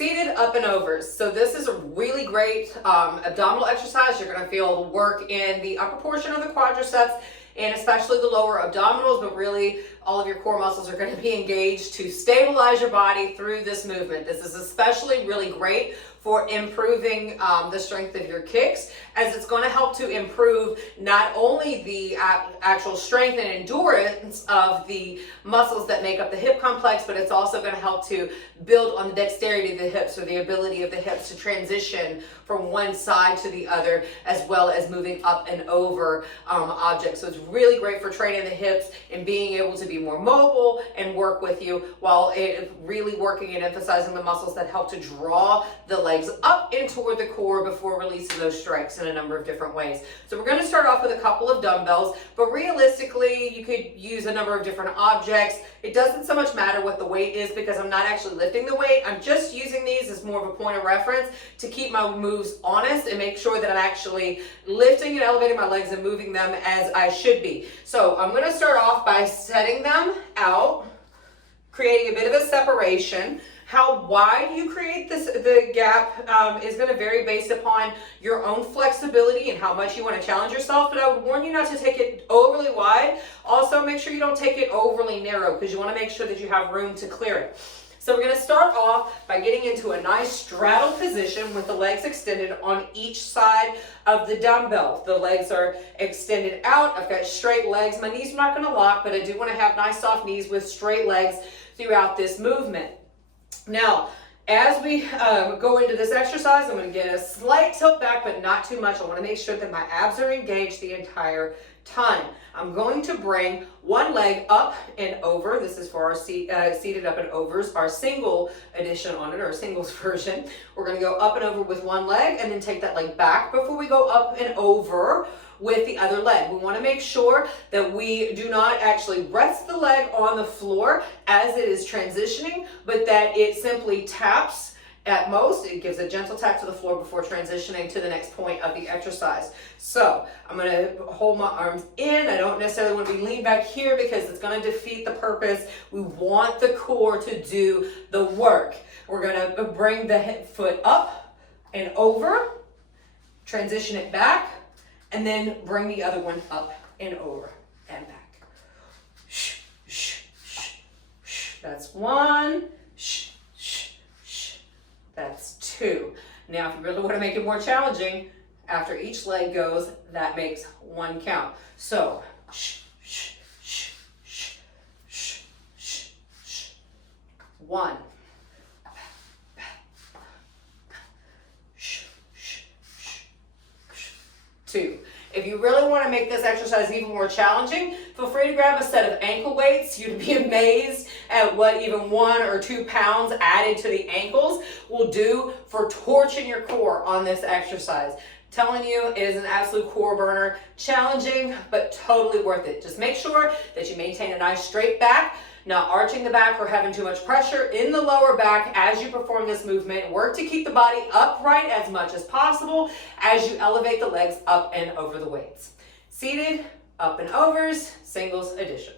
Seated up and overs. So this is a really great abdominal exercise. You're going to feel the work in the upper portion of the quadriceps and especially the lower abdominals, but really all of your core muscles are going to be engaged to stabilize your body through this movement. This is especially really great for improving the strength of your kicks, as it's going to help to improve not only the actual strength and endurance of the muscles that make up the hip complex, but it's also going to help to build on the dexterity of the hips, or the ability of the hips to transition from one side to the other, as well as moving up and over objects. So it's really great for training the hips and being able to be more mobile and work with you, while really working and emphasizing the muscles that help to draw the legs up and toward the core before releasing those strikes in a number of different ways. So we're going to start off with a couple of dumbbells, but realistically you could use a number of different objects. It doesn't so much matter what the weight is, because I'm not actually lifting the weight. I'm just using these as more of a point of reference to keep my moves honest and make sure that I'm actually lifting and elevating my legs and moving them as I should be. So I'm going to start off by setting them out, creating a bit of a separation. How wide you create the gap is going to vary based upon your own flexibility and how much you want to challenge yourself, but I would warn you not to take it overly wide. Also, make sure you don't take it overly narrow, because you want to make sure that you have room to clear it. So we're going to start off by getting into a nice straddle position with the legs extended on each side of the dumbbell. The legs are extended out. I've got straight legs. My knees are not going to lock, but I do want to have nice soft knees with straight legs throughout this movement. Now, as we go into this exercise, I'm going to get a slight tilt back, but not too much. I want to make sure that my abs are engaged the entire time. I'm going to bring one leg up and over. This is for our seated up and overs, our single edition on it, or singles version. We're going to go up and over with one leg and then take that leg back before we go up and over with the other leg. We want to make sure that we do not actually rest the leg on the floor as it is transitioning, but that it simply taps. At most, it gives a gentle tap to the floor before transitioning to the next point of the exercise. So I'm going to hold my arms in. I don't necessarily want to be leaned back here, because it's going to defeat the purpose. We want the core to do the work. We're going to bring the hip foot up and over, transition it back, and then bring the other one up and over and back. Shh, shh, shh, shh. That's one. Shh. That's two. Now, if you really want to make it more challenging, after each leg goes, that makes one count. So, shh, shh, shh, shh, shh, shh, shh. One. Shh, shh, shh, shh. Two. If you really want to make this exercise even more challenging, feel free to grab a set of ankle weights. You'd be amazed at what even 1 or 2 pounds added to the ankles will do for torching your core on this exercise. Telling you, it is an absolute core burner. Challenging, but totally worth it. Just make sure that you maintain a nice straight back, not arching the back or having too much pressure in the lower back as you perform this movement. Work to keep the body upright as much as possible as you elevate the legs up and over the weights. Seated, up and overs, singles edition.